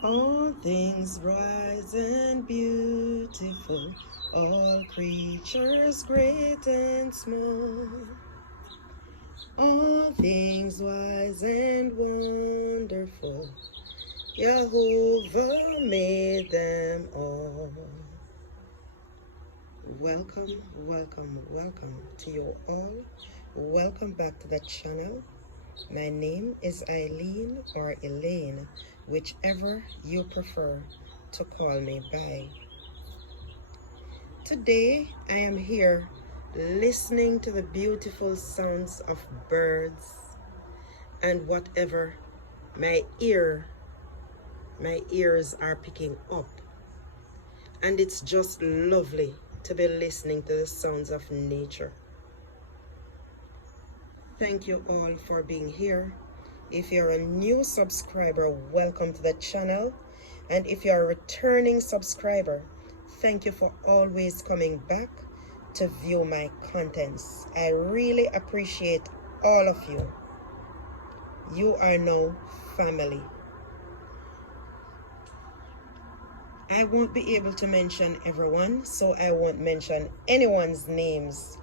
All things rise and beautiful, all creatures great and small. All things wise and wonderful, Jehovah made them all. Welcome, welcome, welcome to you all. Welcome back to the channel. My name is Eileen or Elaine, whichever you prefer to call me by. Today I am here listening to the beautiful sounds of birds and whatever my ears are picking up. And it's just lovely to be listening to the sounds of nature. Thank you all for being here. If you're a new subscriber, welcome to the channel. And if you're a returning subscriber, thank you for always coming back to view my contents. I really appreciate all of you. You are now family. I won't be able to mention everyone, so I won't mention anyone's names.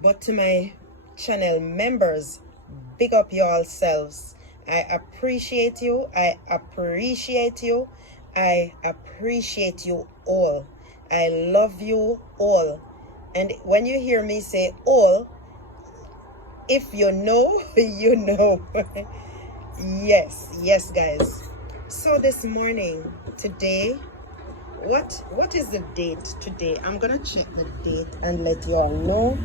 But to my channel members, big up yourselves. I appreciate you. I appreciate you. I appreciate you all. I love you all. And when you hear me say all, if you know, you know. Yes, guys. So this morning, today, what is the date today? I'm gonna check the date and let you all know.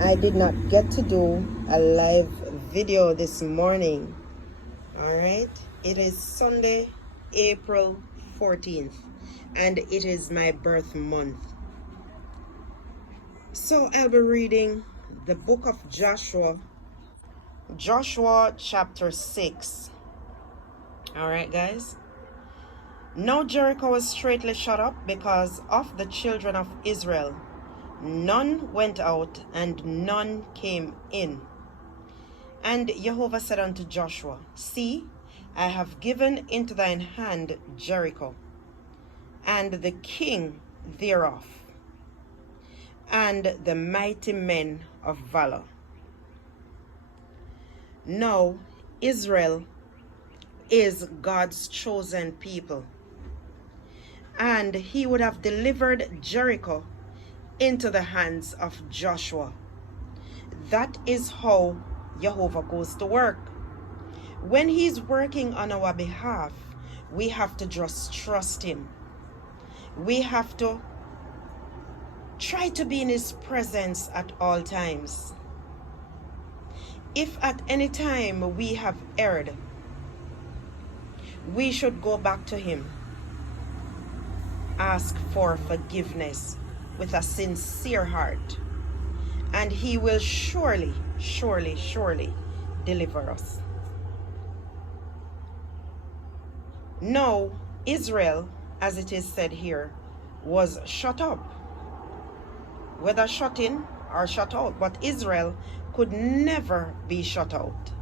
I did not get to do a live video this morning. All right, it is Sunday, April 14th, and it is my birth month. So I'll be reading the book of Joshua chapter 6. All right, guys. Now Jericho was straightly shut up because of the children of Israel. None went out and none came in. And Jehovah said unto Joshua, See, I have given into thine hand Jericho, and the king thereof, and the mighty men of valor. Now Israel is God's chosen people, and he would have delivered Jericho into the hands of Joshua. That is how Jehovah goes to work. When he's working on our behalf, we have to just trust him. We have to try to be in his presence at all times. If at any time we have erred, we should go back to him, ask for forgiveness with a sincere heart, and he will surely deliver us. Now Israel, as it is said here, was shut up, whether shut in or shut out, but Israel could never be shut out.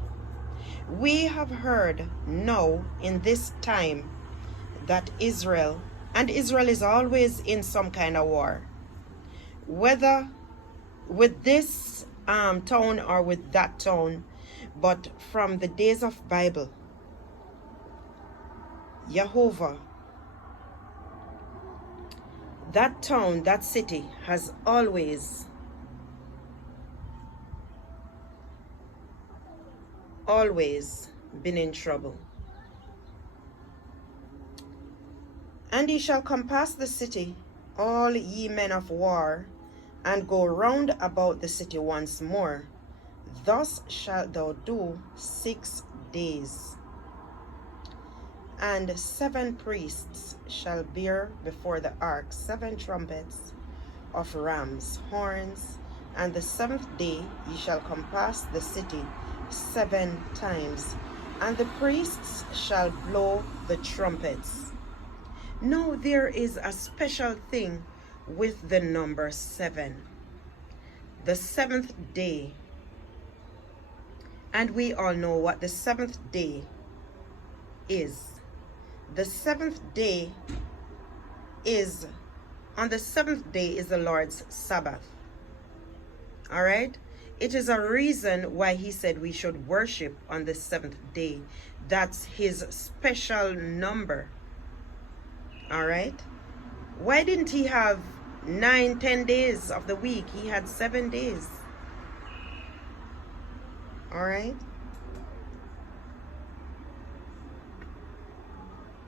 We have heard now in this time that Israel is always in some kind of war, whether with this town or with that town. But from the days of Bible, Jehovah, that town, that city has always been in trouble. And ye shall compass the city, all ye men of war, and go round about the city once more. Thus shalt thou do 6 days. And 7 priests shall bear before the ark 7 trumpets of rams' horns, and the 7th day ye shall compass the city 7 times, and the priests shall blow the trumpets. Now there is a special thing with the number 7, the 7th day. And we all know what the 7th day is. The seventh day is, on the seventh day is the Lord's Sabbath. All right? It is a reason why he said we should worship on the seventh day. That's his special number. All right? Why didn't he have 9, 10 days of the week? He had 7 days. All right?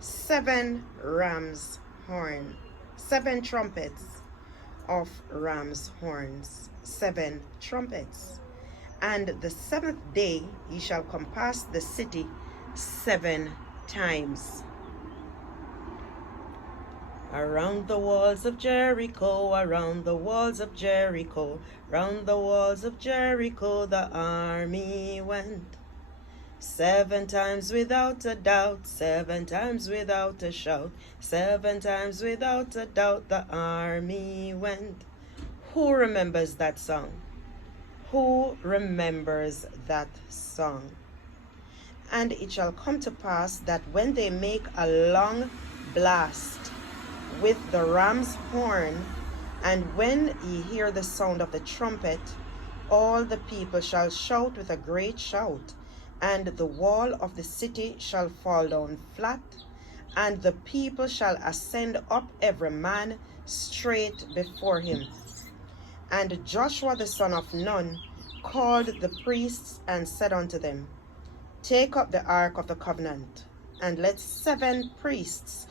7 ram's horn, 7 trumpets of ram's horns, 7 trumpets. And the seventh day ye shall compass the city 7 times. Around the walls of Jericho, around the walls of Jericho, round the walls of Jericho the army went. 7 times without a doubt, 7 times without a shout, 7 times without a doubt the army went. Who remembers that song? Who remembers that song? And it shall come to pass that when they make a long blast with the ram's horn, and when ye hear the sound of the trumpet, all the people shall shout with a great shout, and the wall of the city shall fall down flat, and the people shall ascend up every man straight before him. And Joshua the son of Nun called the priests and said unto them, Take up the ark of the covenant, and let 7 priests,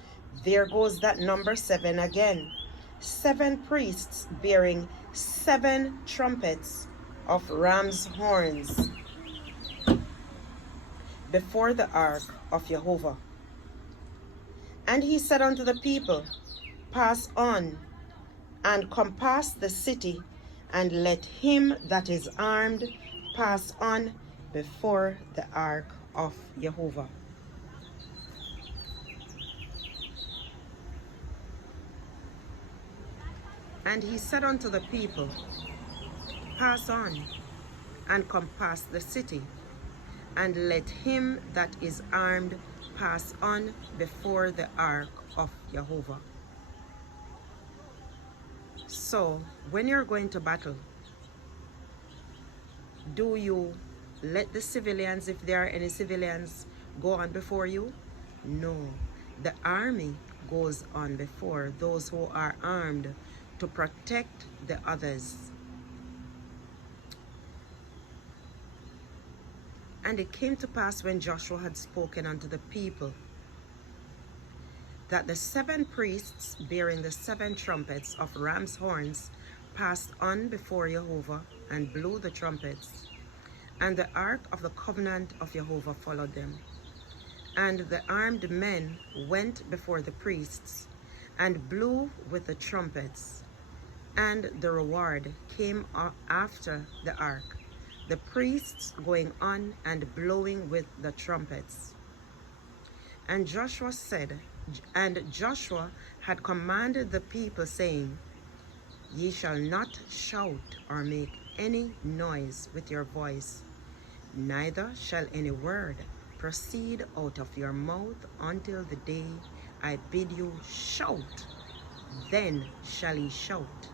there goes that number 7 again, 7 priests bearing 7 trumpets of ram's horns before the ark of Jehovah. And he said unto the people, Pass on, and compass the city, and let him that is armed pass on before the ark of Jehovah. And he said unto the people, Pass on, and compass the city, and let him that is armed pass on before the ark of Jehovah. So, when you're going to battle, do you let the civilians, if there are any civilians, go on before you? No. The army goes on before, those who are armed, to protect the others. And it came to pass, when Joshua had spoken unto the people, that the 7 priests bearing the 7 trumpets of ram's horns passed on before Jehovah and blew the trumpets. And the ark of the covenant of Jehovah followed them. And the armed men went before the priests and blew with the trumpets. And the reward came after the ark, the priests going on and blowing with the trumpets. And Joshua had commanded the people, saying, Ye shall not shout or make any noise with your voice, neither shall any word proceed out of your mouth until the day I bid you shout. Then shall ye shout.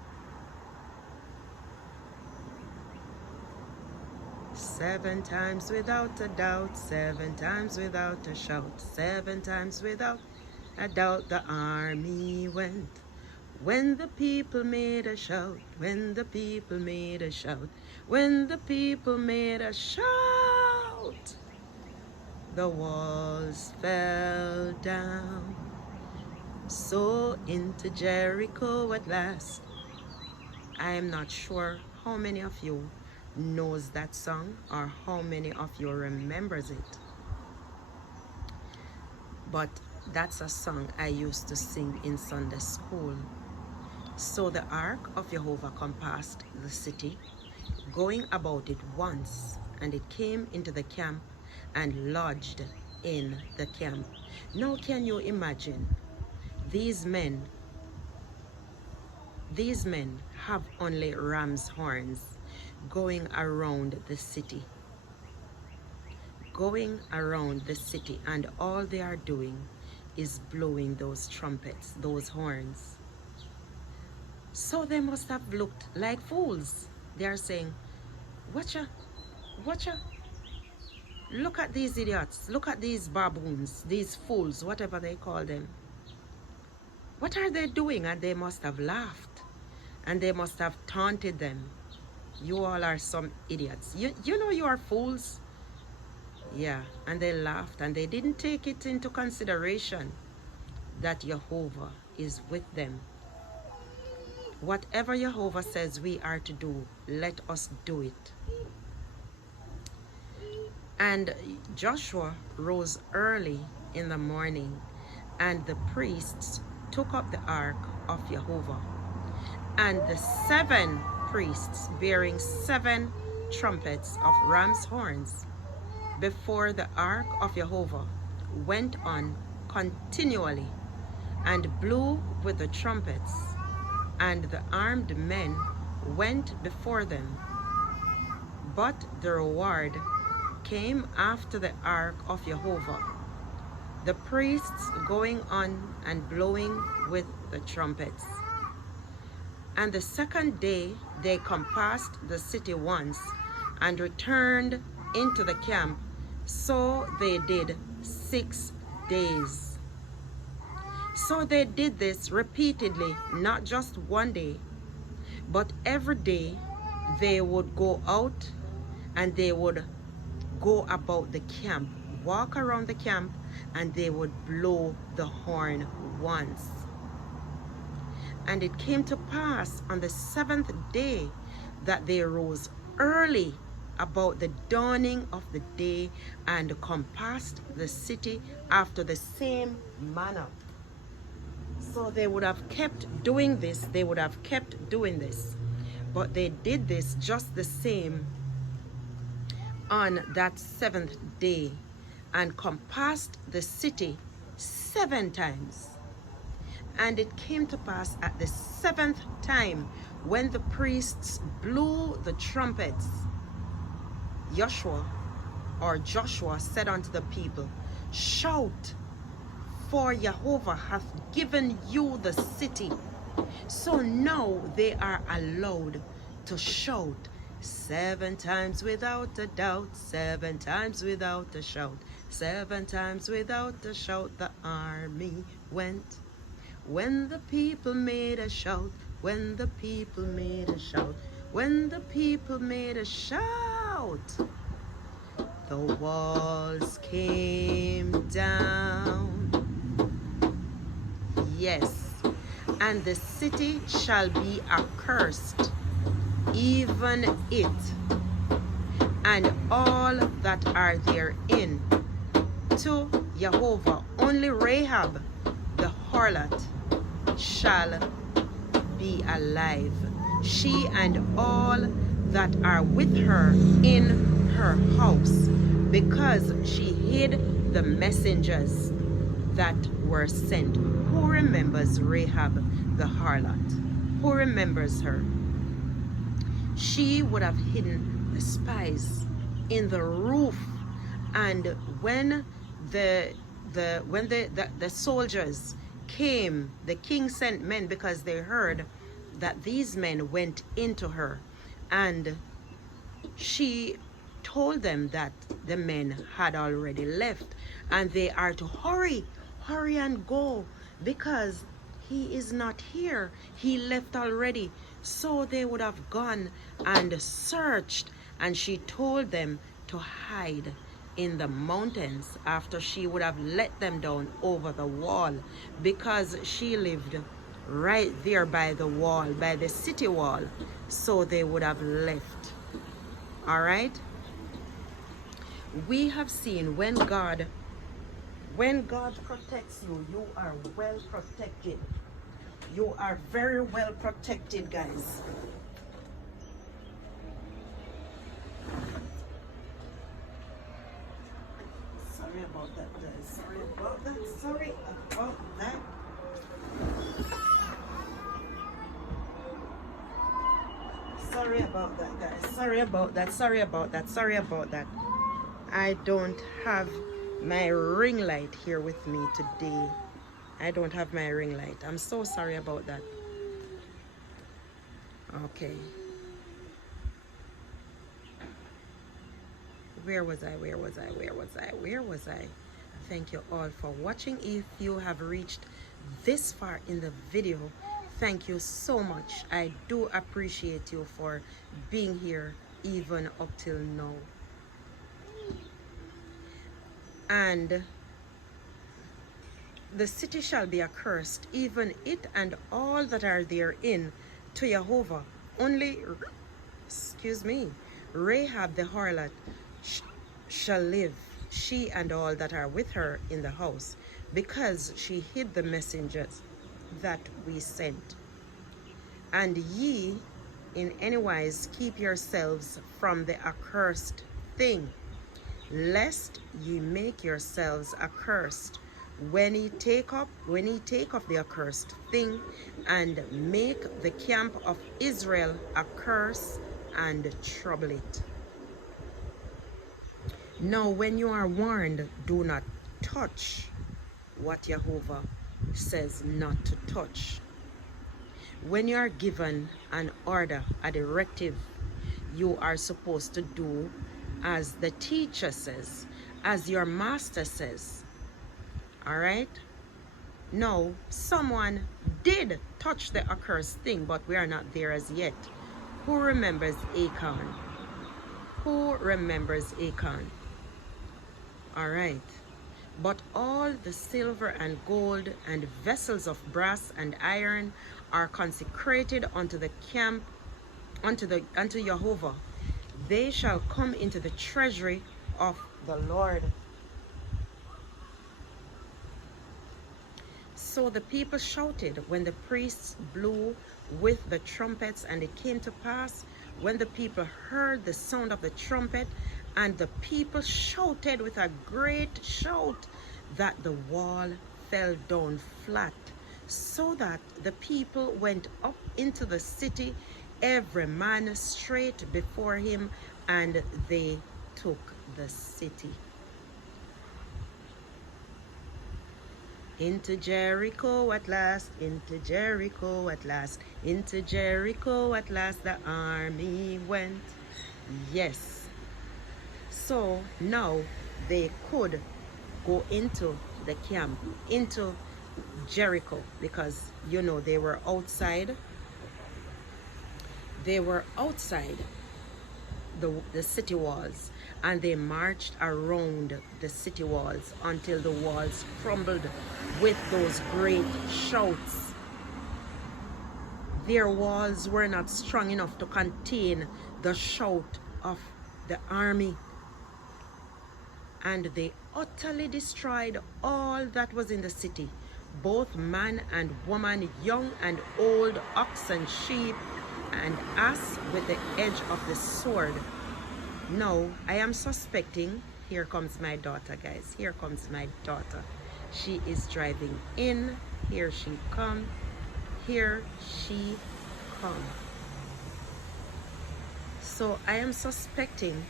7 times without a doubt, 7 times without a shout, 7 times without a doubt the army went. When the people made a shout, when the people made a shout, when the people made a shout, the walls fell down. So into Jericho at last. I am not sure how many of you knows that song or how many of you remembers it, but that's a song I used to sing in Sunday school. So the ark of Jehovah compassed the city, going about it once, and it came into the camp and lodged in the camp. Now can you imagine, these men have only ram's horns going around the city, and all they are doing is blowing those trumpets, those horns. So they must have looked like fools. They are saying, watcha, watcha, look at these idiots, look at these baboons, these fools, whatever they call them. What are they doing? And they must have laughed, and they must have taunted them. You all are some idiots. You know you are fools. Yeah, and they laughed, and they didn't take it into consideration that Jehovah is with them. Whatever Jehovah says we are to do, let us do it. And Joshua rose early in the morning, and the priests took up the ark of Jehovah. And the 7 priests bearing 7 trumpets of ram's horns before the ark of Jehovah went on continually and blew with the trumpets, and the armed men went before them. But the reward came after the ark of Jehovah, the priests going on and blowing with the trumpets. And the second day they compassed the city once and returned into the camp. So they did 6 days. So they did this repeatedly, not just one day, but every day they would go out and they would go about the camp, walk around the camp, and they would blow the horn once. And it came to pass on the 7th day that they rose early about the dawning of the day and compassed the city after the same manner. So they would have kept doing this, they would have kept doing this, but they did this just the same on that 7th day and compassed the city 7 times. And it came to pass at the 7th time, when the priests blew the trumpets, Joshua said unto the people, shout, for Jehovah hath given you the city. So now they are allowed to shout 7 times without a doubt, 7 times without a shout, 7 times without a shout, the army went. When the people made a shout, when the people made a shout, when the people made a shout, the walls came down. Yes, and the city shall be accursed, even it, and all that are therein, to Jehovah. Only Rahab the harlot shall be alive, she and all that are with her in her house, because she hid the messengers that were sent. Who remembers Rahab the harlot? Who remembers her? She would have hidden the spies in the roof, and when the soldiers came, the king sent men because they heard that these men went into her, and she told them that the men had already left and they are to hurry and go, because he is not here, he left already. So they would have gone and searched, and she told them to hide in the mountains after she would have let them down over the wall, because she lived right there by the wall, by the city wall. So they would have left. All right, we have seen when God protects you, you are well protected. You are very well protected, guys. Sorry about that, guys. Sorry about that. Sorry about that. Sorry about that, guys. Sorry about that. Sorry about that. Sorry about that. I don't have my ring light here with me today. I don't have my ring light. I'm so sorry about that. Okay. Where was I? Thank you all for watching. If you have reached this far in the video, thank you so much. I do appreciate you for being here even up till now. And the city shall be accursed, even it and all that are therein, to Jehovah. Only, Rahab the harlot shall live, she and all that are with her in the house, because she hid the messengers that we sent. And ye in any wise keep yourselves from the accursed thing, lest ye make yourselves accursed when ye take up the accursed thing, and make the camp of Israel a curse and trouble it. Now when you are warned, do not touch what Jehovah says not to touch. When you are given an order, a directive, you are supposed to do as the teacher says, as your master says. All right? No, someone did touch the accursed thing, but we are not there as yet. Who remembers Achan? Who remembers Achan? All right. But all the silver and gold and vessels of brass and iron are consecrated unto the camp, unto Jehovah. They shall come into the treasury of the Lord. So the people shouted when the priests blew with the trumpets, and it came to pass, when the people heard the sound of the trumpet, and the people shouted with a great shout, that the wall fell down flat, so that the people went up into the city, every man straight before him, and they took the city. Into Jericho at last, into Jericho at last, into Jericho at last the army went. Yes. So now they could go into the camp, into Jericho, because, you know, they were outside. They were outside the city walls, and they marched around the city walls until the walls crumbled with those great shouts. Their walls were not strong enough to contain the shout of the army, and they utterly destroyed all that was in the city, both man and woman, young and old, ox and sheep, and ass, with the edge of the sword. Now, I am suspecting, here comes my daughter, guys. Here comes my daughter. She is driving in. Here she come. Here she come. So I am suspecting.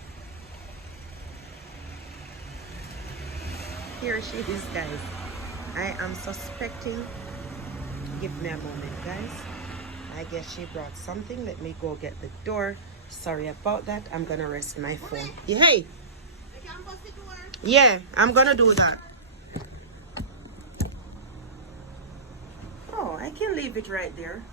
Here she is, guys. I am suspecting. Give me a moment, guys. I guess she brought something. Let me go get the door. Sorry about that. I'm gonna rest my phone. Yeah, hey. Yeah, I'm gonna do that. Oh, I can leave it right there.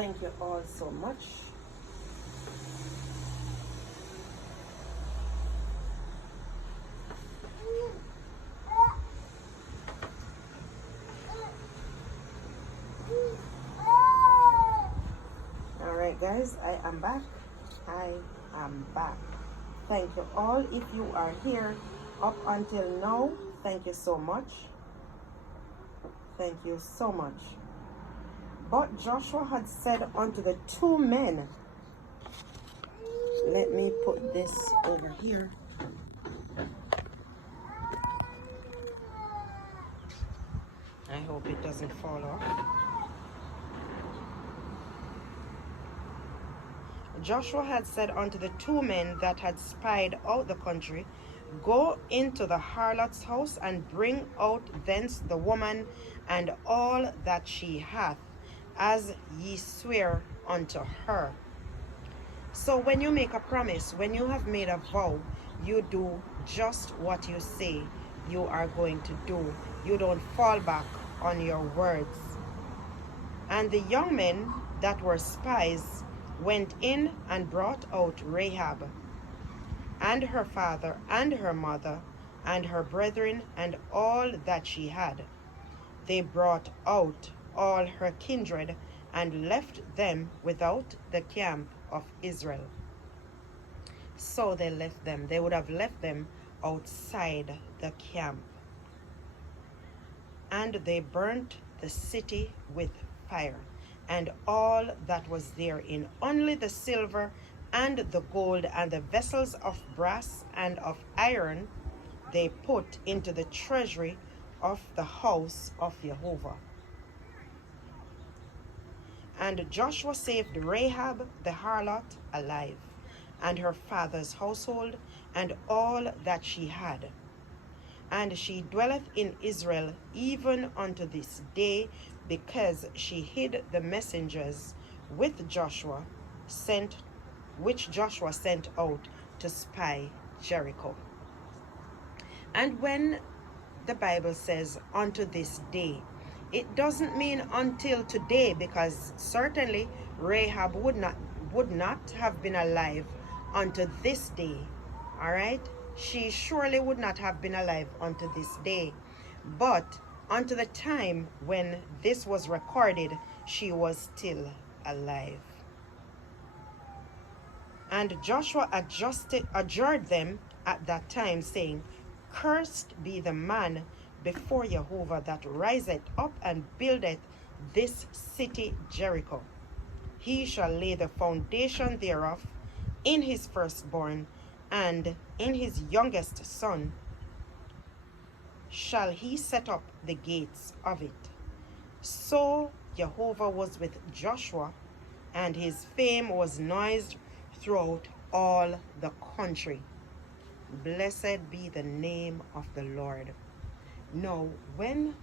Thank you all so much. All right, guys, I am back. I am back. Thank you all. If you are here up until now, thank you so much. Thank you so much. But Joshua had said unto the two men, let me put this over here. I hope it doesn't fall off. Joshua had said unto the two men that had spied out the country, go into the harlot's house and bring out thence the woman and all that she hath, as ye swear unto her. So when you make a promise, when you have made a vow, you do just what you say you are going to do. You don't fall back on your words. And the young men that were spies went in and brought out Rahab, and her father, and her mother, and her brethren, and all that she had. They brought out all her kindred, and left them without the camp of Israel. So they left them. They would have left them outside the camp. And they burnt the city with fire, and all that was therein, only the silver and the gold and the vessels of brass and of iron they put into the treasury of the house of Jehovah. And Joshua saved Rahab the harlot alive, and her father's household, and all that she had. And she dwelleth in Israel even unto this day, because she hid the messengers with Joshua which Joshua sent out to spy Jericho. And when the Bible says unto this day, it doesn't mean until today, because certainly Rahab would not have been alive unto this day. All right, she surely would not have been alive unto this day, but unto the time when this was recorded, she was still alive. And Joshua adjured them at that time, saying, cursed be the man before Jehovah that riseth up and buildeth this city Jericho. He shall lay the foundation thereof in his firstborn, and in his youngest son shall he set up the gates of it. So Jehovah was with Joshua, and his fame was noised throughout all the country. Blessed be the name of the Lord. Now, when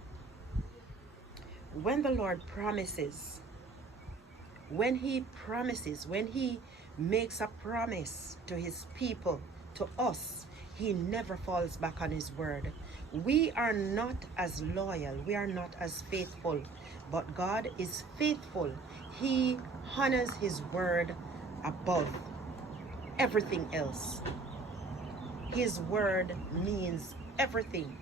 the Lord promises, when he makes a promise to his people, to us, he never falls back on his word. We are not as loyal, we are not as faithful, but God is faithful. He honors his word above everything else. His word means everything.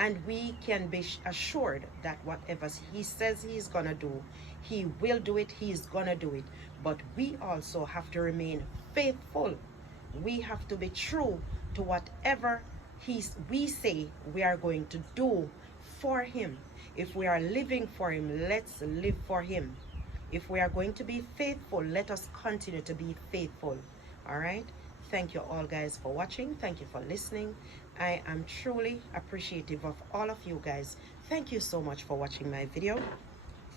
And we can be assured that whatever he says he's going to do, he will do it, he's going to do it. But we also have to remain faithful. We have to be true to whatever we say we are going to do for him. If we are living for him, let's live for him. If we are going to be faithful, let us continue to be faithful. All right? Thank you all, guys, for watching. Thank you for listening. I am truly appreciative of all of you guys. Thank you so much for watching my video.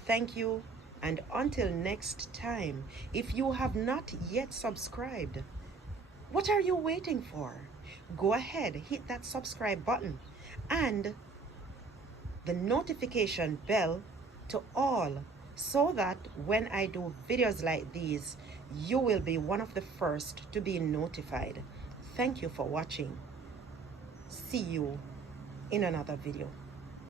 Thank you. And until next time, if you have not yet subscribed, what are you waiting for? Go ahead, hit that subscribe button and the notification bell to all, so that when I do videos like these, you will be one of the first to be notified. Thank you for watching. See you in another video.